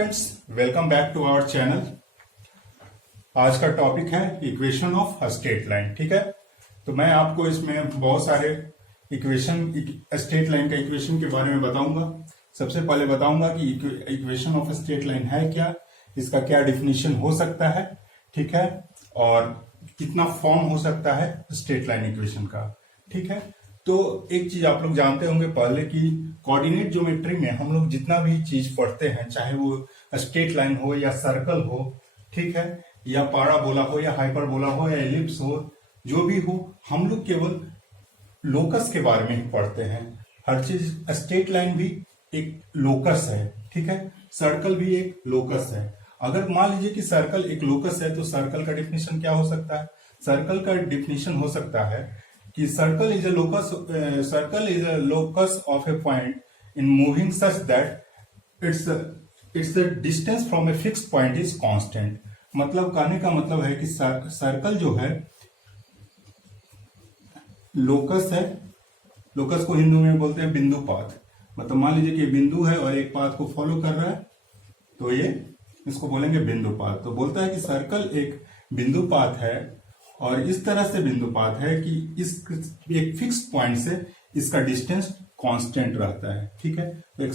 Friends, welcome back to our channel. आज का topic है इक्वेशन ऑफ स्ट्रेट लाइन। ठीक है, तो मैं आपको इसमें बहुत सारे इक्वेशन स्ट्रेट लाइन का इक्वेशन के बारे में बताऊंगा। सबसे पहले बताऊंगा कि इक्वेशन ऑफ स्ट्रेट लाइन है क्या, इसका क्या डिफिनीशन हो सकता है, ठीक है, और कितना फॉर्म हो सकता है स्ट्रेट लाइन इक्वेशन का। ठीक है, तो एक चीज आप लोग जानते होंगे पहले कि कोऑर्डिनेट ज्योमेट्री में हम लोग जितना भी चीज पढ़ते हैं, चाहे वो स्ट्रेट लाइन हो या सर्कल हो, ठीक है, या पैराबोला हो या हाइपरबोला हो या एलिप्स हो, जो भी हो, हम लोग केवल लोकस के बारे में ही पढ़ते हैं। हर चीज स्ट्रेट लाइन भी एक लोकस है, ठीक है, सर्कल भी एक लोकस है। अगर मान लीजिए कि सर्कल एक लोकस है तो सर्कल का डिफिनेशन क्या हो सकता है? सर्कल का डिफिनेशन हो सकता है कि circle is a locus of A point in moving such that it's the distance from a fixed point is constant. मतलब कहने का मतलब है कि सर्कल जो है लोकस है। लोकस को हिंदू में बोलते हैं बिंदु पाथ। मतलब मान लीजिए कि बिंदु है और एक पाथ को फॉलो कर रहा है तो ये इसको बोलेंगे बिंदु पाथ। तो बोलता है कि सर्कल एक बिंदु पाथ है और इस तरह से बिंदु पाथ है कि इस एक फिक्स्ड पॉइंट से इसका डिस्टेंस कांस्टेंट रहता है। ठीक है, तो एक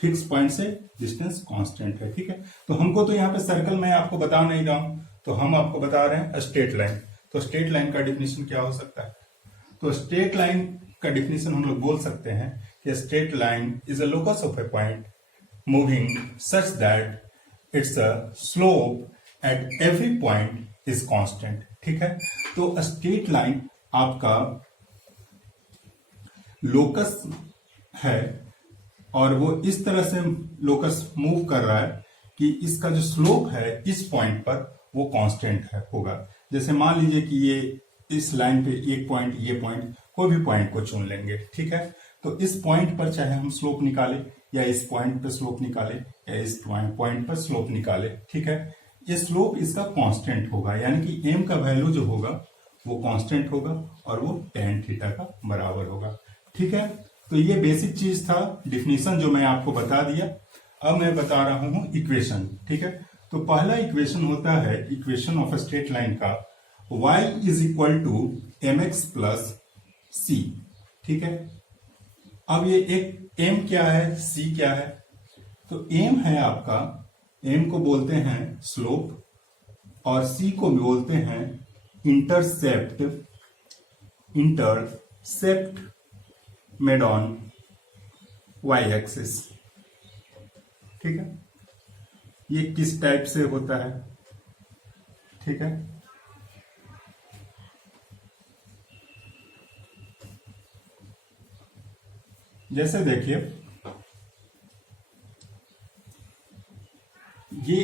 फिक्स पॉइंट से डिस्टेंस कांस्टेंट है। ठीक है, तो हमको तो यहाँ पे सर्कल मैं आपको बता नहीं रहा हूं, तो हम आपको बता रहे हैं स्ट्रेट लाइन। तो स्ट्रेट लाइन का डिफिनेशन क्या हो सकता है? तो स्ट्रेट लाइन का डिफिनेशन हम लोग बोल सकते हैं कि straight line is a locus of A point moving such that it's a slope at every point is constant. ठीक है, तो स्ट्रेट लाइन आपका लोकस है और वो इस तरह से लोकस मूव कर रहा है कि इसका जो स्लोप है इस पॉइंट पर वो कांस्टेंट है होगा। जैसे मान लीजिए कि ये इस लाइन पे एक पॉइंट, ये पॉइंट, कोई भी पॉइंट को चुन लेंगे। ठीक है, तो इस पॉइंट पर चाहे हम स्लोप निकाले या इस पॉइंट पर स्लोप निकाले या इस पॉइंट पर स्लोप निकाले, ठीक है, ये स्लोप इसका कांस्टेंट होगा, यानी कि m का वैल्यू जो होगा वो कांस्टेंट होगा और वो tan थीटा का बराबर होगा। ठीक है, तो ये बेसिक चीज था, डिफिनीशन जो मैं आपको बता दिया। अब मैं बता रहा हूं इक्वेशन। ठीक है, तो पहला इक्वेशन होता है इक्वेशन ऑफ स्ट्रेट लाइन का y is equal to mx plus c। ठीक है, अब ये एक m क्या है, c क्या है? तो m है आपका, m को बोलते हैं स्लोप और c को बोलते हैं intercept made on y axis. ठीक है, ये किस टाइप से होता है? ठीक है, जैसे देखिए ये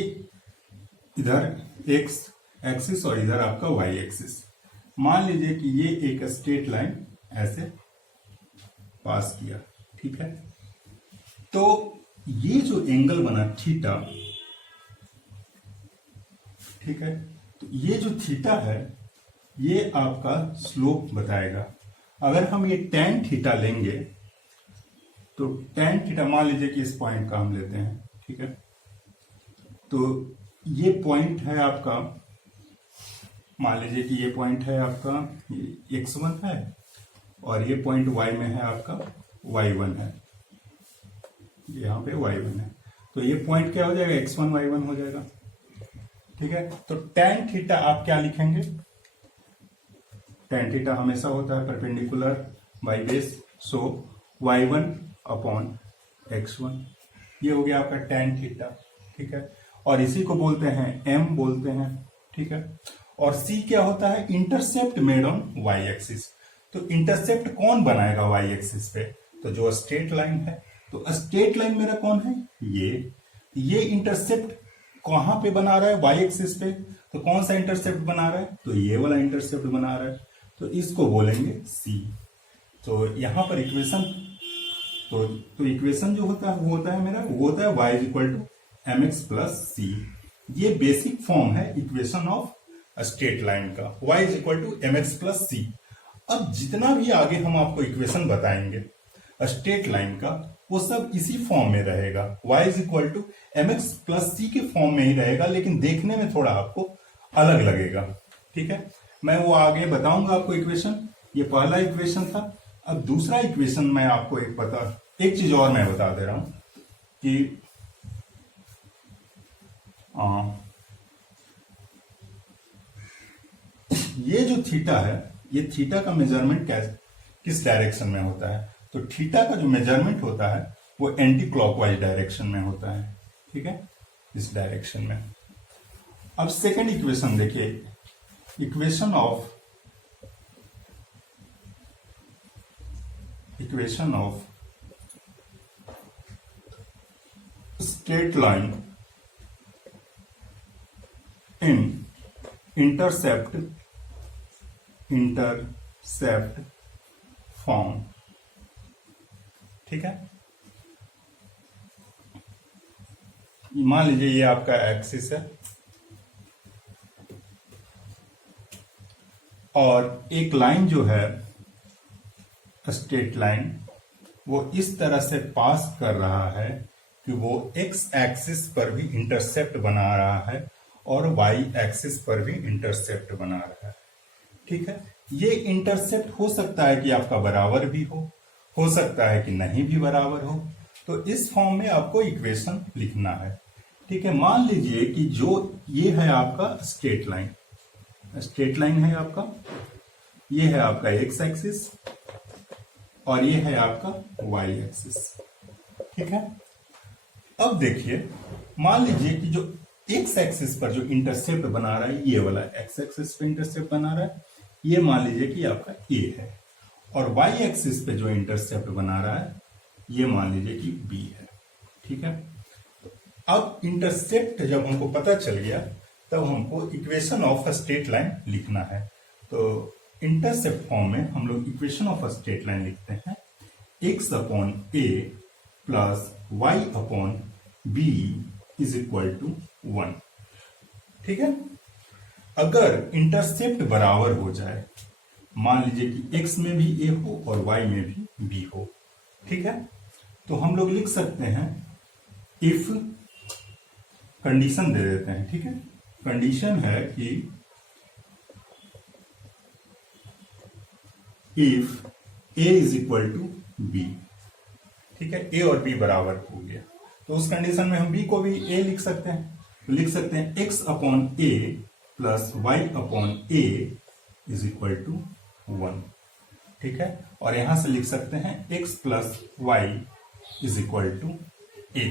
इधर एक्स एक्सिस और इधर आपका वाई एक्सिस। मान लीजिए कि ये एक स्ट्रेट लाइन ऐसे पास किया। ठीक है, तो ये जो एंगल बना थीटा, ठीक है, तो ये जो थीटा है ये आपका स्लोप बताएगा। अगर हम ये tan थीटा लेंगे तो tan थीटा, मान लीजिए कि इस पॉइंट का हम लेते हैं। ठीक है, तो ये पॉइंट है आपका, मान लीजिए कि ये पॉइंट है आपका x1 है और ये पॉइंट y में है आपका y1 है, यहाँ पे y1 है, तो ये पॉइंट क्या हो जाएगा, x1 y1 हो जाएगा। ठीक है, तो tan थीटा आप क्या लिखेंगे? tan थीटा हमेशा होता है perpendicular by base, so y1 upon x1, ये हो गया आपका tan थीटा। ठीक है, और इसी को बोलते हैं m बोलते हैं। ठीक है, और c क्या होता है? Intercept made on y axis. तो इंटरसेप्ट कौन बनाएगा y एक्सिस पे? तो जो स्ट्रेट लाइन है। तो स्ट्रेट लाइन मेरा कौन है? ये इंटरसेप्ट कहां पे बना रहा है? y एक्सिस पे। तो कौन सा इंटरसेप्ट बना रहा है? तो ये वाला इंटरसेप्ट बना रहा है, तो इसको बोलेंगे c। तो यहां पर इक्वेशन, तो इक्वेशन जो होता है वो होता है मेरा, वो होता है y is equal to mx plus c। ये बेसिक फॉर्म है इक्वेशन ऑफ स्ट्रेट लाइन का, y is equal to mx plus c। अब जितना भी आगे हम आपको इक्वेशन बताएंगे स्ट्रेट लाइन का, वो सब इसी फॉर्म में रहेगा, y is equal to m x plus c के फॉर्म में ही रहेगा, लेकिन देखने में थोड़ा आपको अलग लगेगा। ठीक है, मैं वो आगे बताऊंगा आपको इक्वेशन। ये पहला इक्वेशन था। अब दूसरा इक्वेशन मैं आपको एक चीज और मैं बता दे रहा हूं कि ये जो थीटा है, ये थीटा का मेजरमेंट किस डायरेक्शन में होता है? तो थीटा का जो मेजरमेंट होता है वो एंटी क्लॉकवाइज डायरेक्शन में होता है। ठीक है, इस डायरेक्शन में। अब सेकंड इक्वेशन देखिए, equation of straight line in intercept form. ठीक है, मान लीजिए ये आपका एक्सिस है और एक लाइन जो है स्ट्रेट लाइन, वो इस तरह से पास कर रहा है कि वो एक्स एक्सिस पर भी इंटरसेप्ट बना रहा है और वाई एक्सिस पर भी इंटरसेप्ट बना रहा है। ठीक है, ये इंटरसेप्ट हो सकता है कि आपका बराबर भी हो सकता है कि नहीं भी बराबर हो। तो इस फॉर्म में आपको इक्वेशन लिखना है। ठीक है, मान लीजिए कि जो ये है आपका स्ट्रेट लाइन है आपका, ये है आपका एक्स एक्सिस और ये है आपका वाई एक्सिस। ठीक है, अब देखिए, मान लीजिए कि जो एक्स एक्सिस पर जो इंटरसेप्ट बना रहा है, ये वाला एक्स एक्सिस पे इंटरसेप्ट बना रहा है, ये मान लीजिए कि आपका ए है, और वाई एक्सिस पे जो इंटरसेप्ट बना रहा है, ये मान लीजिए कि बी है। ठीक है, अब इंटरसेप्ट जब हमको पता चल गया, तब हमको equation of a straight line लिखना है। तो इंटरसेप्ट फॉर्म में हम लोग equation of a straight line लिखते हैं, x upon a plus y upon b is equal to 1। ठीक है, अगर इंटरसेप्ट बराबर हो जाए, मान लीजिए कि x में भी a हो और y में भी b हो, ठीक है, तो हम लोग लिख सकते हैं इफ, कंडीशन दे देते हैं। ठीक है, कंडीशन है कि if a is equal to b। ठीक है, a और b बराबर हो गया, तो उस कंडीशन में हम b को भी a लिख सकते हैं। तो लिख सकते हैं x upon a plus y upon a is equal to 1। ठीक है, और यहां से लिख सकते हैं x plus y is equal to a।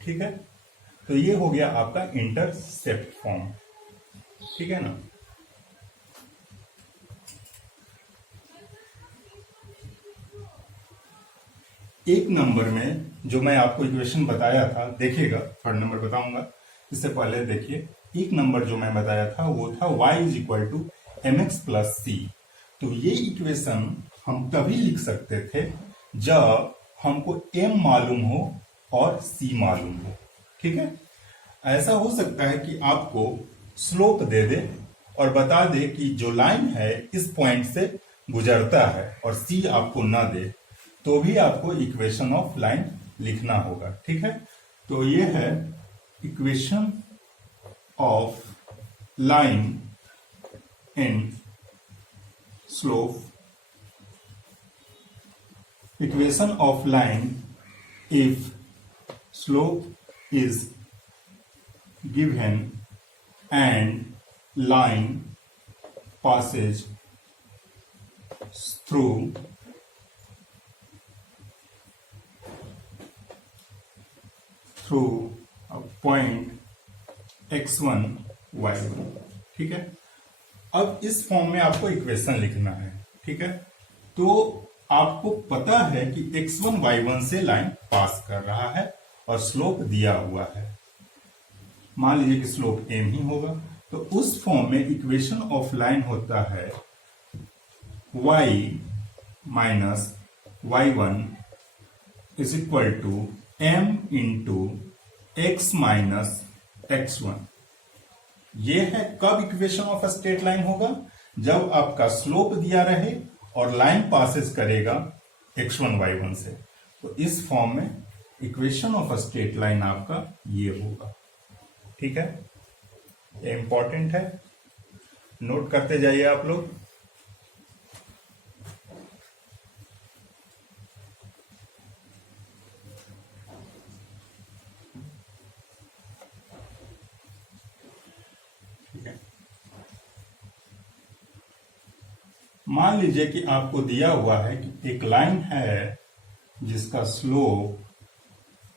ठीक है, तो ये हो गया आपका इंटरसेप्ट फॉर्म। ठीक है ना। एक नंबर में जो मैं आपको इक्वेशन बताया था, देखिएगा, थर्ड नंबर बताऊंगा, इससे पहले देखिए, एक नंबर जो मैं बताया था वो था y is equal to m x plus c. तो ये इक्वेशन हम तभी लिख सकते थे जब हमको m मालूम हो और c मालूम हो। ठीक है, ऐसा हो सकता है कि आपको स्लोप दे दे और बता दे कि जो लाइन है इस पॉइंट से गुजरता है और c आपको ना दे, तो भी आपको इक्वेशन ऑफ लाइन लिखना होगा। ठीक है, तो ये है equation of line in slope, equation of line if slope is given and line passes through a point x1 y1। ठीक है, अब इस फॉर्म में आपको इक्वेशन लिखना है। ठीक है, तो आपको पता है कि x1 y1 से लाइन पास कर रहा है और स्लोप दिया हुआ है, मान लीजिए कि स्लोप m ही होगा, तो उस फॉर्म में इक्वेशन ऑफ लाइन होता है y minus y1 is equal to m into x minus x1। ये है कब इक्वेशन ऑफ स्ट्रेट लाइन होगा, जब आपका स्लोप दिया रहे और लाइन पासेस करेगा x1 y1 से। तो इस फॉर्म में equation of a straight line आपका ये होगा। ठीक है, ये इंपॉर्टेंट है, नोट करते जाइए आप लोग। ठीक है, मान लीजिए कि आपको दिया हुआ है कि एक लाइन है जिसका स्लोप,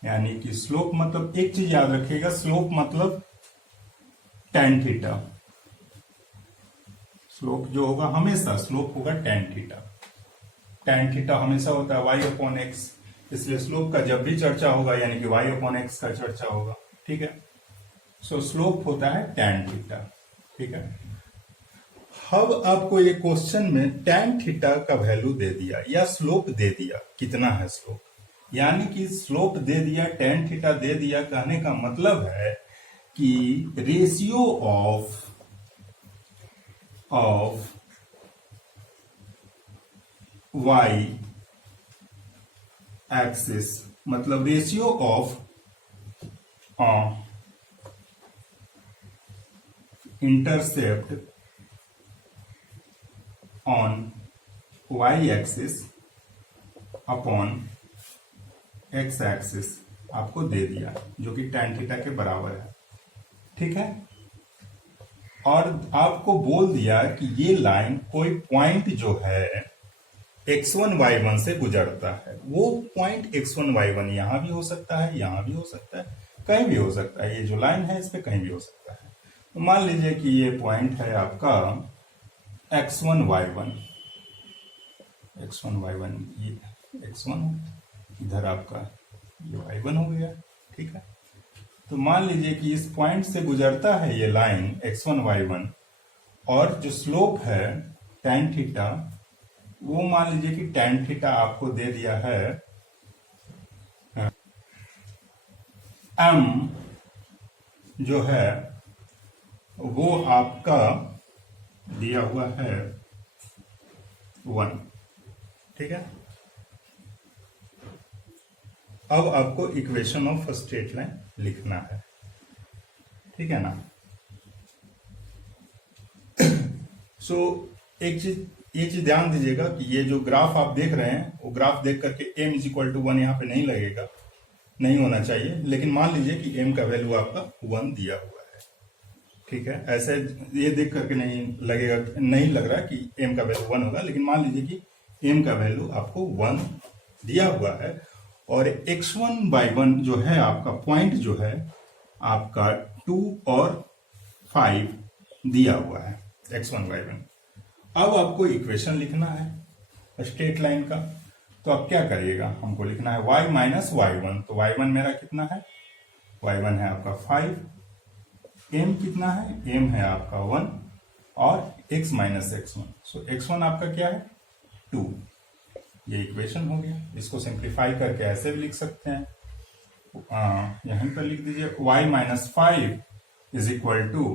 यानी कि स्लोप मतलब एक चीज याद रखिएगा, स्लोप मतलब tan थीटा। स्लोप जो होगा हमेशा स्लोप होगा tan थीटा। tan थीटा हमेशा होता है y अपॉन एक्स, इसलिए स्लोप का जब भी चर्चा होगा यानी कि y अपॉन एक्स का चर्चा होगा। ठीक है, सो स्लोप होता है tan थीटा। ठीक है, अब आपको ये क्वेश्चन में tan थीटा का वैल्यू दे दिया या स्लोप दे दिया, कितना है स्लोप, यानी कि स्लोप दे दिया, tan थीटा दे दिया। कहने का मतलब है कि रेशियो ऑफ y एक्सिस, मतलब ratio of intercept on y axis upon x axis आपको दे दिया, जो कि tan थीटा के बराबर है। ठीक है, और आपको बोल दिया कि ये लाइन कोई पॉइंट जो है x1 y1 से गुजरता है। वो पॉइंट x1 y1 यहां भी हो सकता है, यहां भी हो सकता है, कहीं भी हो सकता है। ये जो लाइन है इस पे कहीं भी हो सकता है। तो मान लीजिए कि ये पॉइंट है आपका x1 y1, ये x1 इधर आपका ये y1 हो गया। ठीक है, तो मान लीजिए कि इस पॉइंट से गुजरता है ये लाइन x1 y1, और जो स्लोप है tan थीटा, वो मान लीजिए कि tan थीटा आपको दे दिया है m, जो है वो आपका दिया हुआ है 1। ठीक है, अब आपको इक्वेशन ऑफ स्ट्रेट लाइन लिखना है। ठीक है ना। सो एक चीज ध्यान दीजिएगा कि ये जो ग्राफ आप देख रहे हैं, वो ग्राफ देख करके m इज इक्वल टू 1 यहाँ पे नहीं लगेगा, नहीं होना चाहिए। लेकिन मान लीजिए कि m का वैल्यू आपका 1 दिया हुआ है। ठीक है, ऐसे ये देख करके नहीं लगेगा, नहीं लग रहा कि m का वैल्यू 1 होगा, लेकिन मान लीजिए कि m का वैल्यू आपको 1 दिया हुआ है, और x1 y1 जो है आपका पॉइंट जो है आपका 2 और 5 दिया हुआ है x1 y1। अब आपको इक्वेशन लिखना है स्ट्रेट लाइन का। तो अब क्या करिएगा, हमको लिखना है y माइनस y1। तो y1 मेरा कितना है, y1 है आपका 5, m कितना है, m है आपका 1, और x माइनस x1। सो x1 आपका क्या है 2। ये इक्वेशन हो गया। इसको सिंप्लीफाई करके ऐसे भी लिख सकते हैं, यहीं पर लिख दीजिए y minus 5 is equal to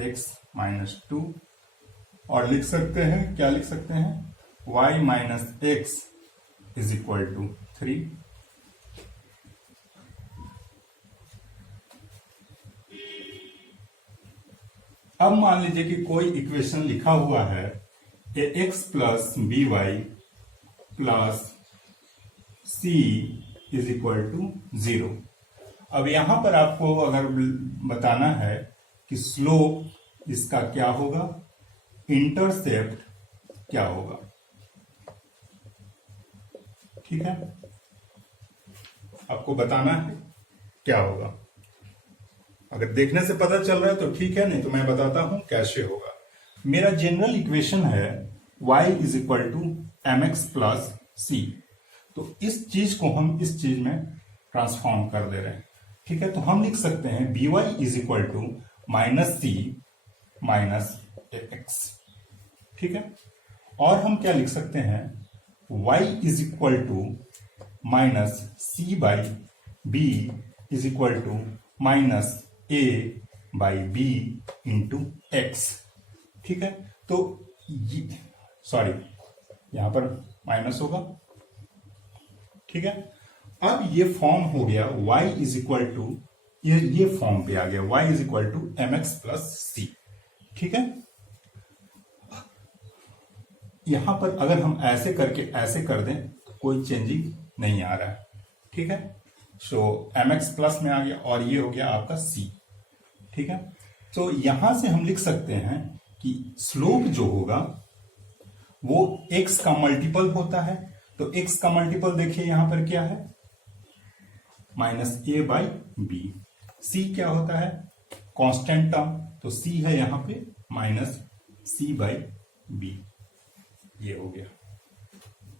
x minus 2, और लिख सकते हैं, क्या लिख सकते हैं, y minus x is equal to 3। अब मान लीजिए कि कोई इक्वेशन लिखा हुआ है ax plus b y plus c is equal to 0। अब यहां पर आपको अगर बताना है कि स्लोप इसका क्या होगा, इंटरसेप्ट क्या होगा। ठीक है, आपको बताना है क्या होगा। अगर देखने से पता चल रहा है तो ठीक है, नहीं तो मैं बताता हूं कैसे होगा। मेरा जनरल इक्वेशन है y is equal to m x plus c. तो इस चीज को हम इस चीज में ट्रांसफॉर्म कर दे रहे हैं। ठीक है, तो हम लिख सकते हैं b y is equal to minus c minus x. ठीक है, और हम क्या लिख सकते हैं, y is equal to minus c by b is equal to minus a by b into x. ठीक है, तो सॉरी यहां पर माइनस होगा। ठीक है, अब ये फॉर्म हो गया y इज इक्वल टू, ये फॉर्म पे आ गया y is equal to mx plus c. ठीक है, यहां पर अगर हम ऐसे करके ऐसे कर दें तो कोई चेंजिंग नहीं आ रहा है। ठीक है, सो mx प्लस में आ गया और ये हो गया आपका c। ठीक है, तो यहां से हम लिख सकते हैं कि स्लोप जो होगा वो x का मल्टीपल होता है। तो x का मल्टीपल देखिए यहां पर क्या है, -a बाई बी। c क्या होता है, कांस्टेंट टर्म, तो c है यहां पे -c बाई बी। ये हो गया।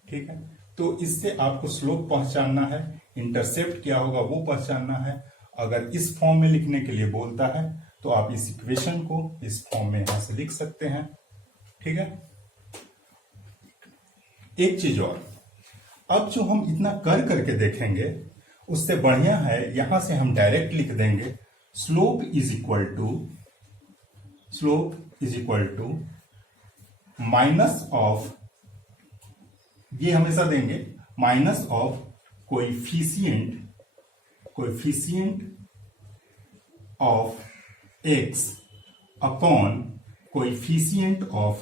ठीक है, तो इससे आपको स्लोप पहचानना है, इंटरसेप्ट क्या होगा वो पहचानना है। अगर इस फॉर्म में लिखने के लिए बोलता है तो आप इस इक्वेशन को इस फॉर्म में यहां से लिख सकते हैं। ठीक है, एक चीज और, अब जो हम इतना कर करके देखेंगे उससे बढ़िया है यहां से हम डायरेक्ट लिख देंगे slope is equal to minus of, ये हमेशा देंगे minus of coefficient of x upon coefficient of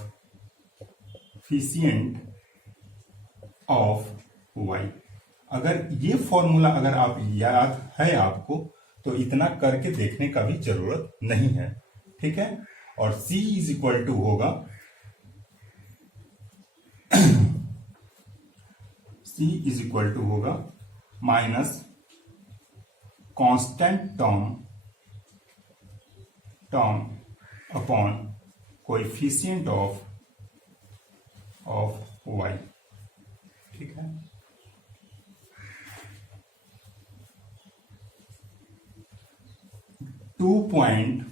y। अगर ये फॉर्मूला अगर आप याद है आपको तो इतना करके देखने का भी जरूरत नहीं है। ठीक है, और c इज इक्वल टू होगा minus constant term upon coefficient of y। ठीक है, two point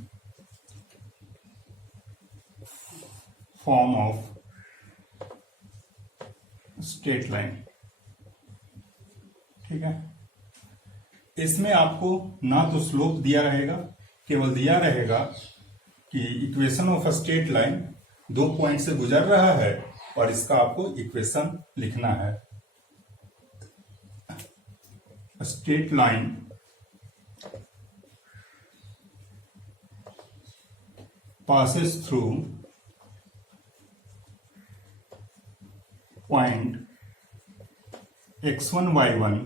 form of straight line. ठीक है, इसमें आपको ना तो स्लोप दिया रहेगा, केवल दिया रहेगा कि equation of a straight line 2 point से गुजर रहा है और इसका आपको इक्वेशन लिखना है। Straight line passes through point x1 y1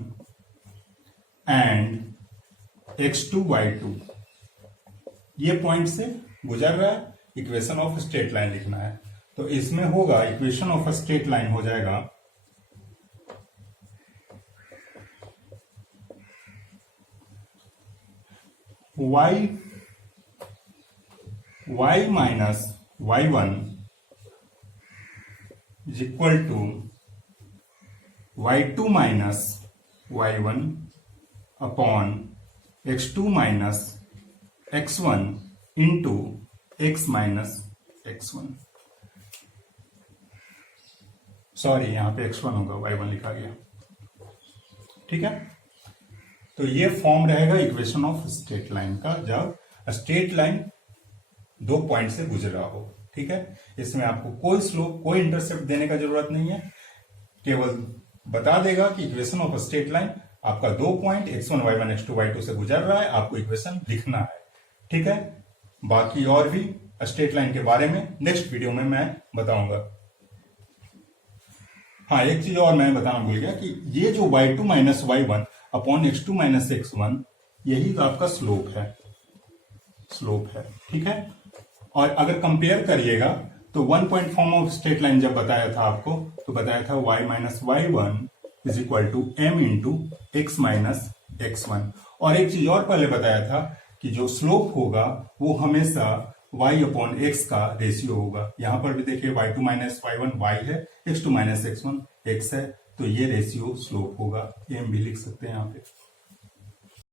and x2 y2, ये पॉइंट से गुजर रहा है, इक्वेशन ऑफ स्ट्रेट लाइन लिखना है। तो इसमें होगा इक्वेशन ऑफ स्ट्रेट लाइन हो जाएगा y minus y1 is equal to y2 minus y1 upon x2 minus x1 into x minus x1। Sorry, यहां पे x1 होगा, y1 लिखा गया। ठीक है, तो ये फॉर्म रहेगा इक्वेशन ऑफ स्ट्रेट लाइन का जब स्ट्रेट लाइन 2 पॉइंट से गुजर रहा हो। ठीक है, इसमें आपको कोई स्लोप कोई इंटरसेप्ट देने का जरूरत नहीं है, केवल बता देगा कि इक्वेशन ऑफ स्ट्रेट लाइन आपका 2 point x1 y1 x2 y2 से गुजर रहा है, आपको इक्वेशन लिखना है। ठीक है, बाकी और भी स्ट्रेट लाइन के बारे में नेक्स्ट वीडियो में मैं बताऊंगा। हाँ, एक चीज और मैं बताना भूल गया कि ये जो y2 minus y1 upon x2 minus x1 यही आपका स्लोप है। ठीक है, और अगर कंपेयर करिएगा तो 1 point form of straight line जब बताया था आपको तो बताया था y minus y1 is equal to m into x minus x1। और एक चीज और पहले बताया था कि जो स्लोप होगा वो हमेशा y अपॉन x का रेशियो होगा। यहां पर भी देखिए y2 माइनस y1 y है, x2 माइनस x1 x है, तो ये रेशियो स्लोप होगा, m भी लिख सकते हैं यहाँ पे।